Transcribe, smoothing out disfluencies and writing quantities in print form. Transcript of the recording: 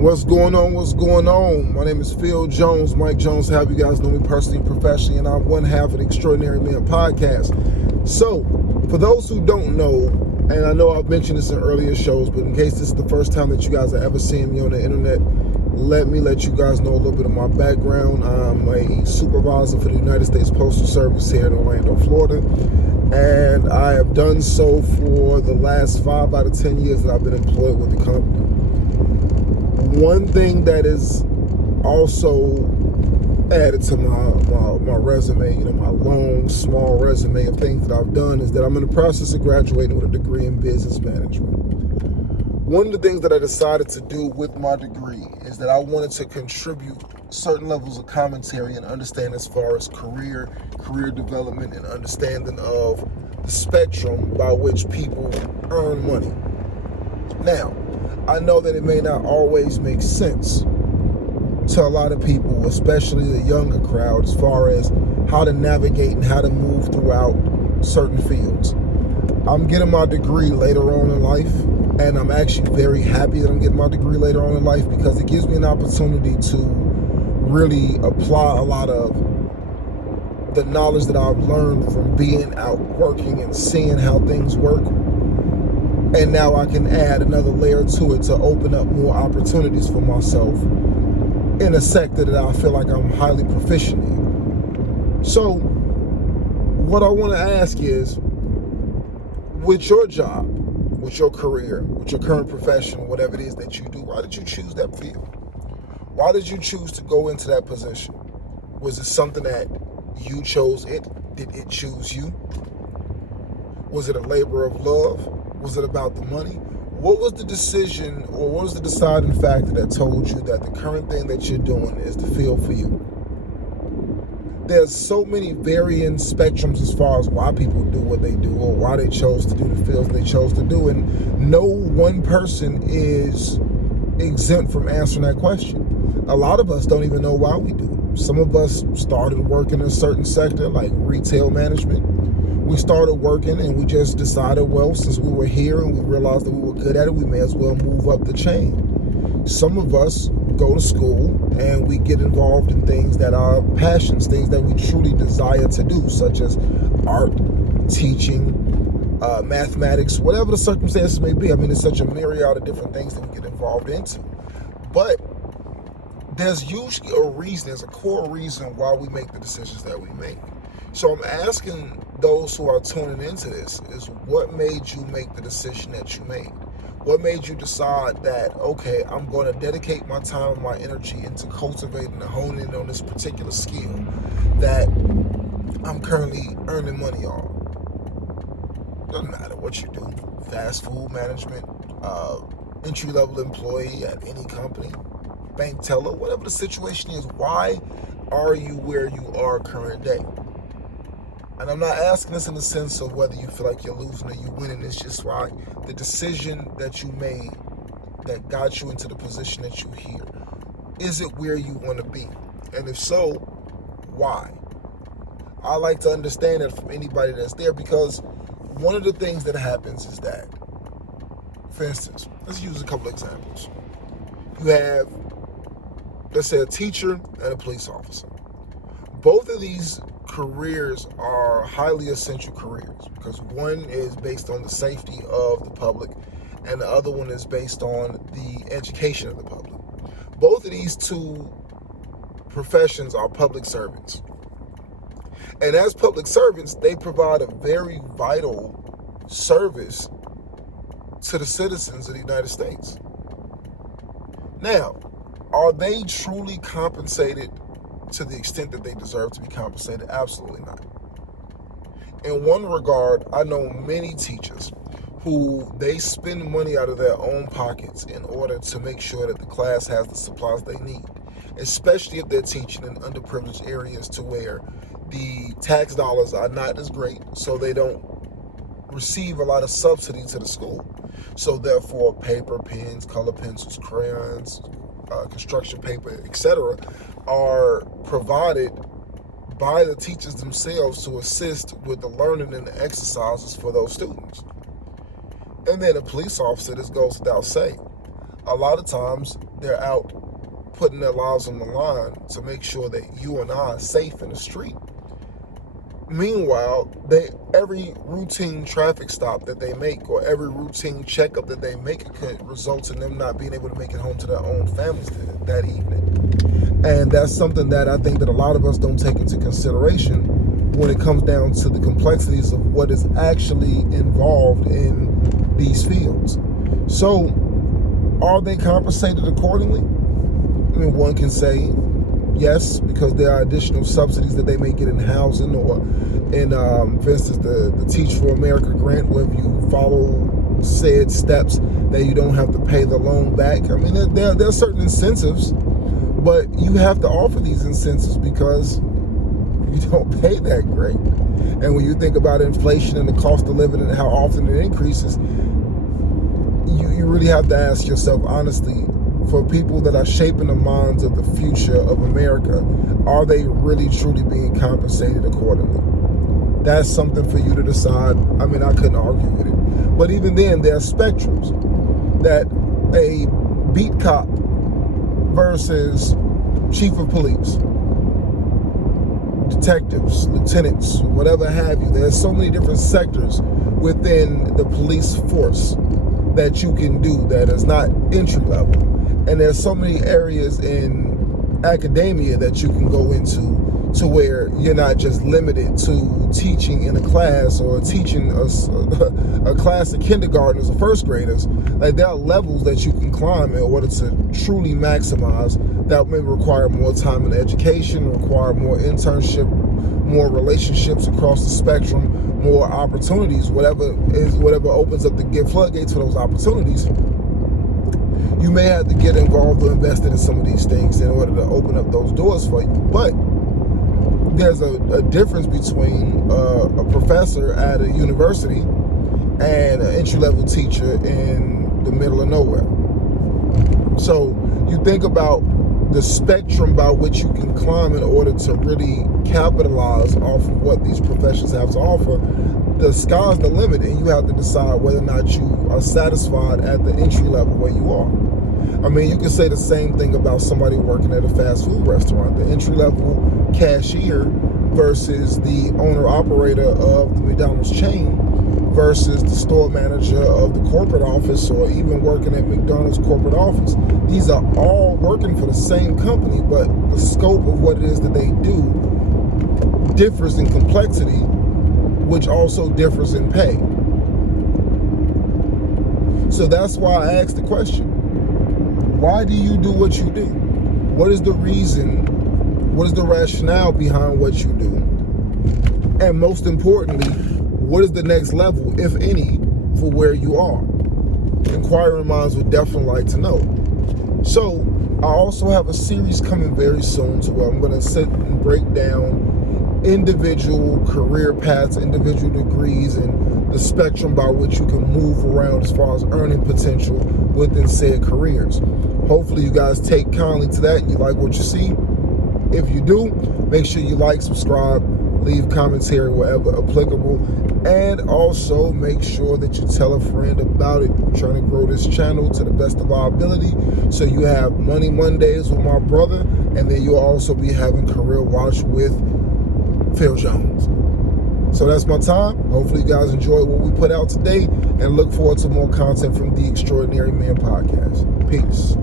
What's going on? What's going on? My name is Phil Jones, Mike Jones. How you guys know me personally and professionally, and I'm one half of the Extraordinary Man podcast. So, for those who don't know, and I know I've mentioned this in earlier shows, but in case this is the first time that you guys are ever seeing me on the internet, let me let you guys know a little bit of my background. I'm a supervisor for the United States Postal Service here in Orlando, Florida, and I have done so for the last 5 out of 10 years that I've been employed with the company. One thing that is also added to my resume, my long, small resume of things that I've done, is that I'm in the process of graduating with a degree in business management. One of the things that I decided to do with my degree is that I wanted to contribute certain levels of commentary and understand as far as career development and understanding of the spectrum by which people earn money. Now, I know that it may not always make sense to a lot of people, especially the younger crowd, as far as how to navigate and how to move throughout certain fields. I'm getting my degree later on in life, and I'm actually very happy that I'm getting my degree later on in life because it gives me an opportunity to really apply a lot of the knowledge that I've learned from being out working and seeing how things work. And now I can add another layer to it to open up more opportunities for myself in a sector that I feel like I'm highly proficient in. So what I want to ask is, with your job, with your career, with your current profession, whatever it is that you do, why did you choose that field? Why did you choose to go into that position? Was it something that you chose it? Did it choose you? Was it a labor of love? Was it about the money? What was the decision, or what was the deciding factor that told you that the current thing that you're doing is the field for you? There's so many varying spectrums as far as why people do what they do or why they chose to do the fields they chose to do, and no one person is exempt from answering that question. A lot of us don't even know why we do it. Some of us started working in a certain sector like retail management. We started working and we just decided, well, since we were here and we realized that we were good at it, we may as well move up the chain. Some of us go to school and we get involved in things that are passions, things that we truly desire to do, such as art, teaching, mathematics, whatever the circumstances may be. I mean, it's such a myriad of different things that we get involved into. But there's usually a reason, there's a core reason why we make the decisions that we make. So I'm asking those who are tuning into this is, what made you make the decision that you made? What made you decide that, okay, I'm going to dedicate my time and my energy into cultivating and honing in on this particular skill that I'm currently earning money on? Doesn't matter what you do, fast food management, entry-level employee at any company, bank teller, whatever the situation is, why are you where you are current day? And I'm not asking this in the sense of whether you feel like you're losing or you're winning. It's just why the decision that you made that got you into the position that you're here, is it where you want to be? And if so, why? I like to understand that from anybody that's there, because one of the things that happens is that, for instance, let's use a couple examples. You have, let's say, a teacher and a police officer. Both of these careers are highly essential careers because one is based on the safety of the public and the other one is based on the education of the public. Both of these two professions are public servants. And as public servants, they provide a very vital service to the citizens of the United States. Now, are they truly compensated to the extent that they deserve to be compensated? Absolutely not. In one regard, I know many teachers who they spend money out of their own pockets in order to make sure that the class has the supplies they need, especially if they're teaching in underprivileged areas to where the tax dollars are not as great, so they don't receive a lot of subsidy to the school. So therefore, paper, pens, color pencils, crayons, construction paper, etc., are provided by the teachers themselves to assist with the learning and the exercises for those students. And then a police officer, this goes without saying, a lot of times they're out putting their lives on the line to make sure that you and I are safe in the street. Meanwhile, every routine traffic stop that they make or every routine checkup that they make could result in them not being able to make it home to their own families that evening. And that's something that I think that a lot of us don't take into consideration when it comes down to the complexities of what is actually involved in these fields. So, are they compensated accordingly? I mean, one can say yes, because there are additional subsidies that they may get in housing or in, for instance, the Teach for America grant, where if you follow said steps that you don't have to pay the loan back. I mean, there are certain incentives, but you have to offer these incentives because you don't pay that great. And when you think about inflation and the cost of living and how often it increases, you really have to ask yourself honestly, for people that are shaping the minds of the future of America, are they really truly being compensated accordingly? That's something for you to decide. I mean, I couldn't argue with it. But even then, there are spectrums that a beat cop versus chief of police, detectives, lieutenants, whatever have you. There's so many different sectors within the police force that you can do that is not entry level. And there's so many areas in academia that you can go into to where you're not just limited to teaching in a class or teaching a class of kindergartners or first graders. Like, there are levels that you can climb in order to truly maximize. That may require more time in education, require more internship, more relationships across the spectrum, more opportunities, whatever opens up the floodgates for those opportunities. You may have to get involved or invested in some of these things in order to open up those doors for you. But there's a difference between a professor at a university and an entry-level teacher in the middle of nowhere. So you think about the spectrum by which you can climb in order to really capitalize off of what these professions have to offer. The sky's the limit, and you have to decide whether or not you are satisfied at the entry level where you are. I mean, you can say the same thing about somebody working at a fast food restaurant. The entry level cashier versus the owner-operator of the McDonald's chain versus the store manager of the corporate office or even working at McDonald's corporate office. These are all working for the same company, but the scope of what it is that they do differs in complexity, which also differs in pay. So that's why I asked the question, why do you do what you do? What is the reason? What is the rationale behind what you do? And most importantly, what is the next level, if any, for where you are? Inquiring minds would definitely like to know. So I also have a series coming very soon to where I'm going to sit and break down individual career paths, individual degrees, and the spectrum by which you can move around as far as earning potential within said careers. Hopefully you guys take kindly to that and you like what you see. If you do, make sure you like, subscribe, leave commentary wherever applicable, and also make sure that you tell a friend about it. We're trying to grow this channel to the best of our ability. So you have Money Mondays with my brother, and then you'll also be having Career Watch with Phil Jones. So that's my time. Hopefully you guys enjoyed what we put out today and look forward to more content from the Extraordinary Man Podcast. Peace.